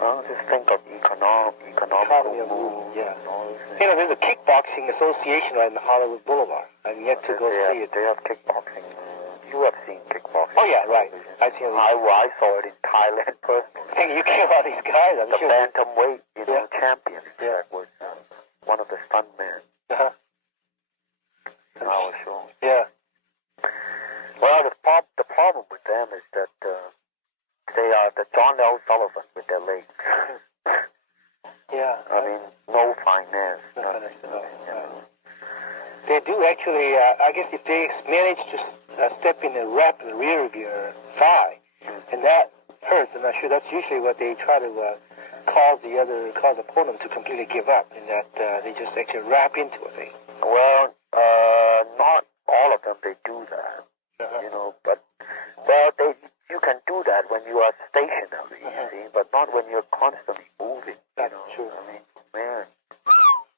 Well, just think of economical moves. Yeah. And all this. You know, there's a kickboxing association right in Hollywood Boulevard. I've yet to go see it. They have kickboxing. You have seen kickboxing. Oh, yeah, right. I saw it in Thailand personally. Hey, you kill all these guys, I'm sure. The bantamweight, champion. Yeah. That was one of the stuntmen. Uh-huh. I was sure. Yeah. Well, the problem with them is that they are the John L. Sullivan with their legs. Yeah. I mean, no finesse. No finesse at all. They do actually, I guess if they manage to step in and wrap the rear of your thigh, and that hurts, and I'm sure that's usually what they try to cause the opponent to completely give up, in that they just actually wrap into a thing. Well, not all of them, they do that. But you can do that when you are stationary, you see, but not when you're constantly moving. That's true. I mean, man.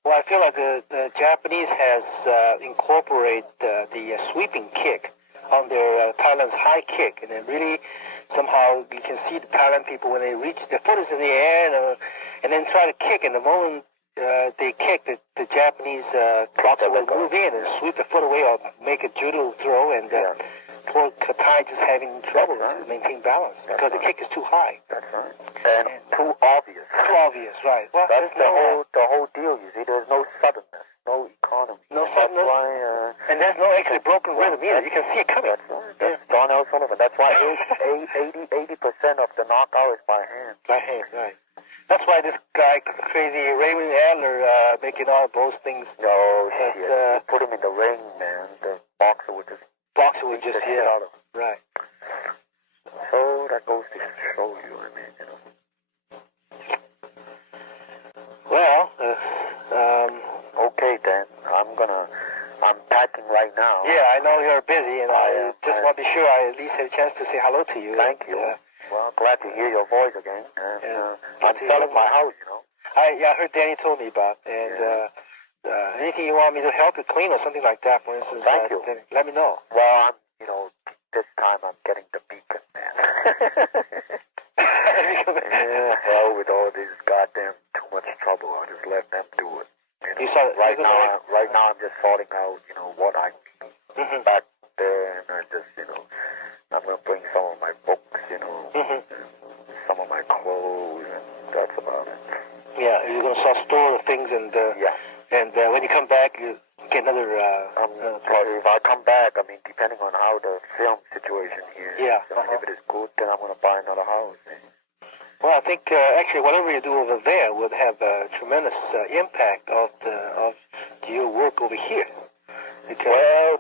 Well, I feel like the Japanese has incorporated the sweeping kick on their Thailand's high kick, and then really somehow you can see the Thailand people when they reach their foot is in the air and then try to kick, and the moment they kick, the Japanese boxer will move in and sweep the foot away or make a judo throw, and poor Katai just having trouble to maintain balance because the kick is too high. That's right. And too obvious. Too obvious, right. Well, that's the whole deal, you see. There's no suddenness, no economy. No suddenness. Why, and there's no actually broken rhythm either. You can see it coming. That's right. That's John L. Sullivan. That's why 80% of the knockout is by hand. By hand, right. That's why this guy, crazy Raymond Adler, making all those things. No, shit. You put him in the ring, man. The boxer would just hit out of him. Right. So that goes to show you, I mean, Well, okay then. I'm packing right now. Yeah, I know you're busy, and I just want to be sure I at least had a chance to say hello to you. Thank you. Well, glad to hear your voice again. And I'm selling my house, I heard Danny told me about, and anything you want me to help you clean or something like that, for instance. Thank you. Let me know. Well, this time I'm getting the beacon, man. Well, with all this goddamn too much trouble, I'll just let them do it. Right now I'm just sorting out, what I need back there, and I just, I'm going to bring some of my books, some of my clothes, and that's about it. Yeah, you're going to store the things, and when you come back, you get another. If I come back, I mean, depending on how the film situation here is, if it is good, then I'm going to buy another house. Well, I think actually whatever you do over there would have a tremendous impact of your work over here. Because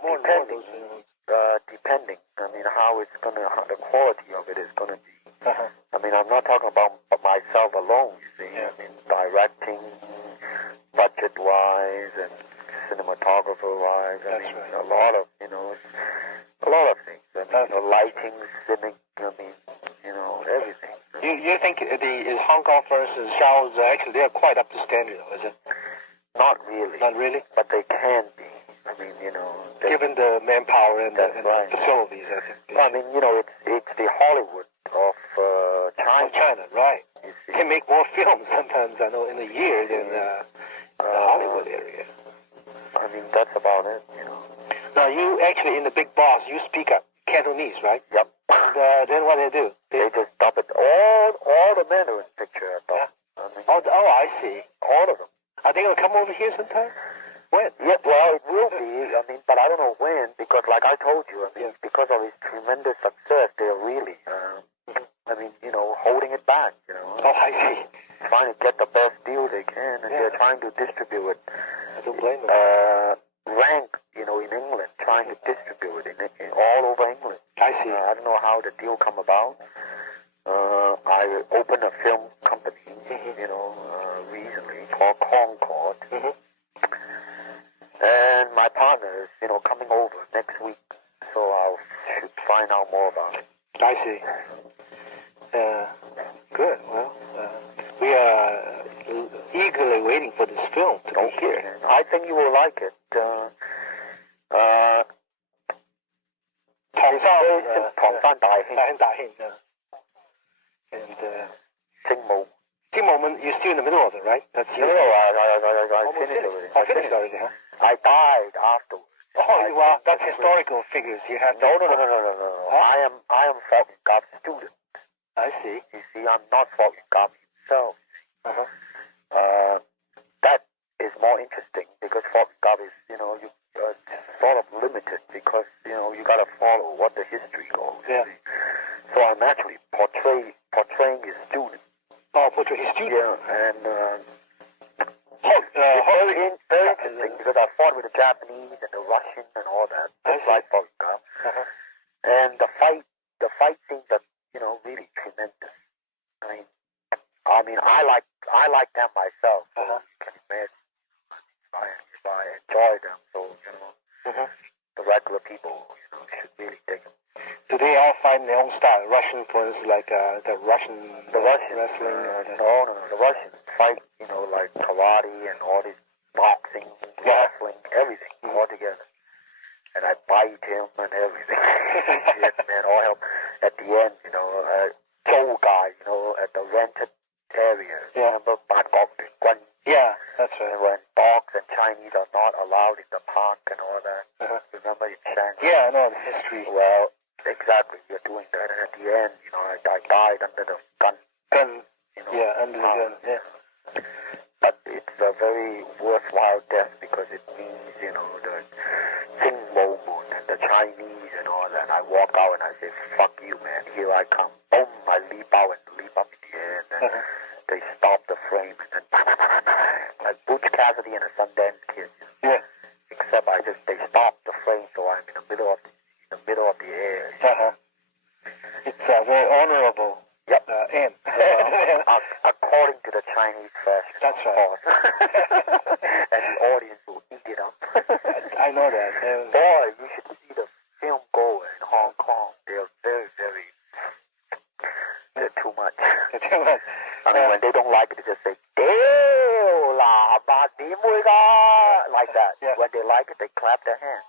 depending, I mean, how the quality of it is going to be. I mean, I'm not talking about myself alone, you see. I mean, directing, budget-wise, and cinematographer-wise. I mean, a lot of things. I mean, lighting, cynic, everything. You think is Hong Kong, for instance, showers actually they're quite up to standard, though, is it? Not really. Not really? But they can be. I mean, given the manpower and the facilities, I think. I mean, it's the Hollywood of China. Of China, right. You see. They make more films sometimes, I know, in a year than the Hollywood area. I mean, that's about it, Now, you actually, in The Big Boss, you speak up Cantonese, right? Yep. And then what do they do? They just dub it. All the Mandarin picture are dubbed. Yeah. I see. All of them. Are they going to come over here sometime? When? Yeah, well, it will be. I mean, but I don't know when, because like I told you, I mean, because of his tremendous success, they're really, holding it back, Oh, I see. Trying to get the best deal they can, and they're trying to distribute it. I don't blame them. Rank, in England, trying to distribute it in all over England. I see. I don't know how the deal come about. I opened a film company, recently called Concord. And my partner is, coming over next week, so I should find out more about it. I see. Good. Well, we are eagerly waiting for this film to be here. I think you will like it. 唐山大慶 and 聖母 you're still in the middle of it, right? That's I finished already. I finished already, huh? I died afterwards. Oh, well, that's historical figures. You have no. Huh? I am Falcon God's student. I see. You see, I'm not Falcon God himself. Uh-huh. That is more interesting because Falcon God is, you sort of limited because, you got to follow what the history goes. Yeah. So I'm actually portraying his student. Oh, portray his student? Yeah, and it's very interesting because I fought with the Japanese and the Russian and all that. Just like Falcon God. Uh-huh. And the fight scenes are, really tremendous. I mean, I like them myself. So you can imagine if I enjoy them. So the regular people, should really take them. Do they all fight in their own style? Russian, for instance, like the Russian wrestling. No. The Russians fight, like karate and all this boxing, wrestling, everything all together. And I bite him and everything. Yes, man, all help. At the end, Joe guy, at the rented area. Yeah. Remember Bangkok? Yeah, that's right. When dogs and Chinese are not allowed in the park and all that. Remember in Shanghai? Yeah, I know the history. Well, exactly. You're doing that. And at the end, I died under the gun. Under the gun. Yeah. But it's a very worthwhile death because it means, the Sing Moon and the Chinese and all that. I walk out and I say, fuck you, man. Here I come. Boom, I leap out and leap up in the air. And then they stop the frame. And then, like Butch Cassidy and a Sundance Kid. Yeah. Except they stop the frame so I'm in the middle of the air. It's very honorable. Yep. End. According to the Chinese fashion. That's right. And the audience will eat it up. I know that. Boy, you should see the film go in Hong Kong. They're very, very... They're too much. I mean, when they don't like it, they just say, like that. Yeah. When they like it, they clap their hands.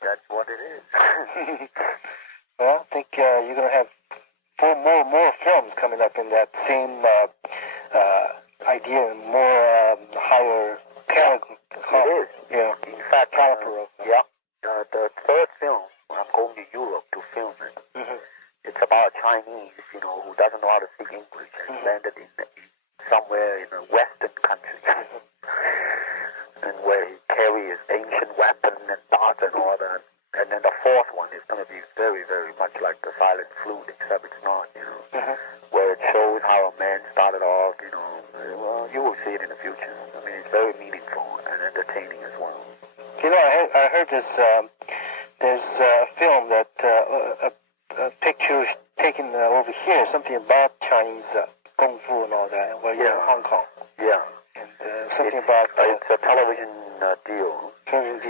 That's what it is. Well, I think you're going to have more films coming up in that same idea, more higher caliber. It is. Yeah. In fact, caliber of. The third film, I'm going to Europe to film it. It's about a Chinese, who doesn't know how to speak English and landed in somewhere in a Western country, and where he carries ancient weapon and darts and all that. And then the fourth one is going to be very, very much like the Silent Flute, except it's not, where it shows how a man started off, well, you will see it in the future. I mean, it's very meaningful and entertaining as well. I heard there's a film that, a picture taken over here, something about Chinese Kung Fu and all that, where you're in Hong Kong. Yeah. And something about... it's a television deal. Kung Fu.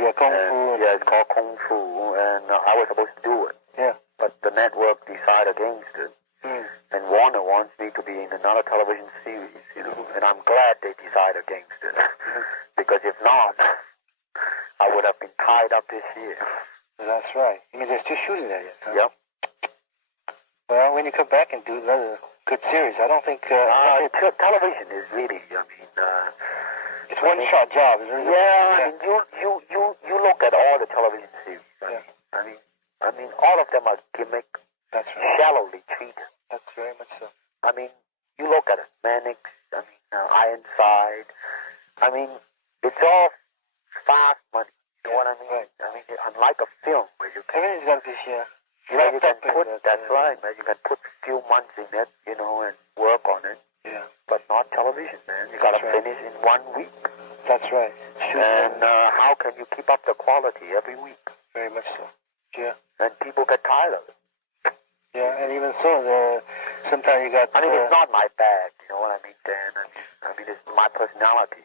Yeah, it's called Kung Fu, and I was supposed to do it. Yeah. But the network decided against it. And Warner wants me to be in another television series, and I'm glad they decided against it. Because if not, I would have been tied up this year. That's right. I mean, they're still shooting that yet, huh? Yep. Well, when you come back and do another good series, I don't think... television is really, it's one-shot job, isn't it? Yeah, I mean, you look at all the television series. I mean, all of them are gimmick. That's right. Shallowly treated. That's very much so. I mean, you look at it, Mannix, Ironside. I mean, it's all fast money. You know what I mean? Right. I mean, unlike a film where you can... Everything's got to be you can put... That's right, man. You can put a few months in it, and work on it. Yeah. But not television, man. You got to finish in 1 week. That's right. And how can you keep up the quality every week? Very much so. Yeah. And people get tired of it. Yeah, and even so, sometimes you got... I mean, it's not my bag, you know what I mean, Dan? I mean, it's my personality,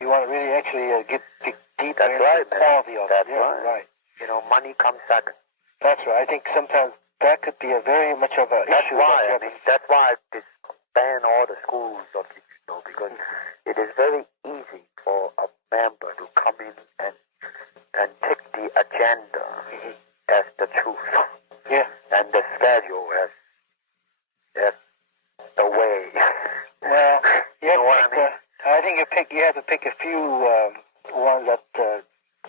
You want to really actually get deep into the quality of it. That's right. Money comes second. That's right. I think sometimes that could be a very much of an issue. That's why I disband all the schools of because it is very easy for a member to come in and take the agenda as the truth. Yeah. And the schedule as the think you have to pick a few ones that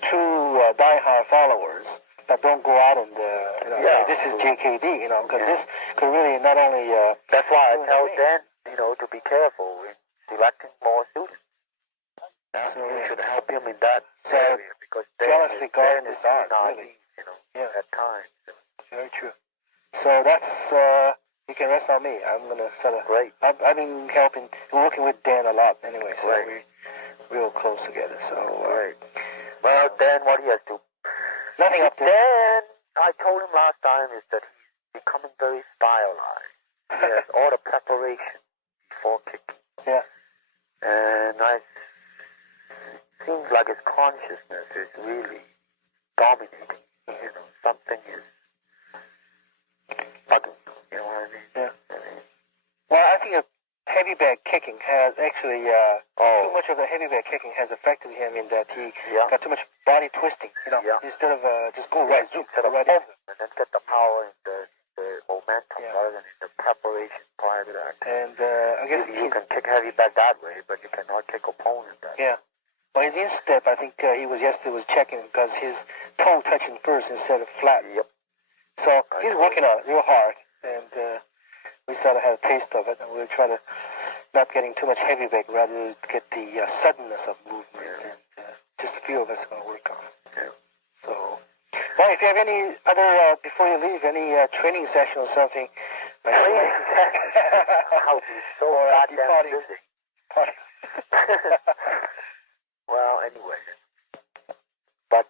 true diehard followers that don't go out and this is JKD, because this could really not only. That's why I tell Dan, to be careful in selecting more students. So you should help him in that area because Dan is not really. At times. Very true. So that's you can rest on me. I'm gonna sort of. Great. I've been working with Dan a lot anyway, so we're real close together. So great. Well, Dan, what he has to. Nothing up there. Dan, I told him last time is that he's becoming very stylized. He has all the preparation before kicking. Yeah. And it seems like his consciousness is really dominating. Something is bugging. You know what I mean? Yeah. Well, I think heavy bag kicking has actually too much of the heavy bag kicking has affected him in that he got too much body twisting. Instead of just go right zoom, right in. And then get the power and the momentum rather than in the preparation prior to that. And I guess you can kick heavy bag that way, but you cannot kick opponent that way. Yeah. Well, his instep, I think he was checking because his toe touching first instead of flat. Yep. So he's working on it real hard, and we sort of had a taste of it, and we'll try to not getting too much heavy bag, rather get the suddenness of movement, and just a few of us are going to work on it. Yeah. So, well, if you have any other, before you leave, any training session or something. I'll be so goddamn busy. Well, anyway. But,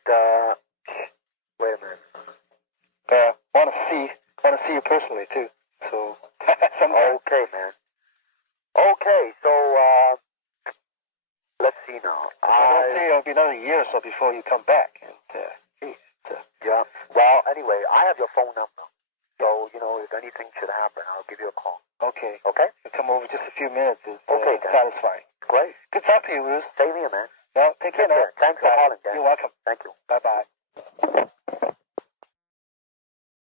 wait a minute. Want to see you personally, too. So, okay, man. Okay, so, let's see now. I'll say it'll be another year or so before you come back. And, yeah. Well, anyway, I have your phone number. So, if anything should happen, I'll give you a call. Okay. Okay? You'll come over just a few minutes. It's Dan. satisfying. Great. Good talking to you, Bruce. Same here, man. Well, take care now. Thanks for calling, Dan. You're welcome. Thank you. Bye-bye.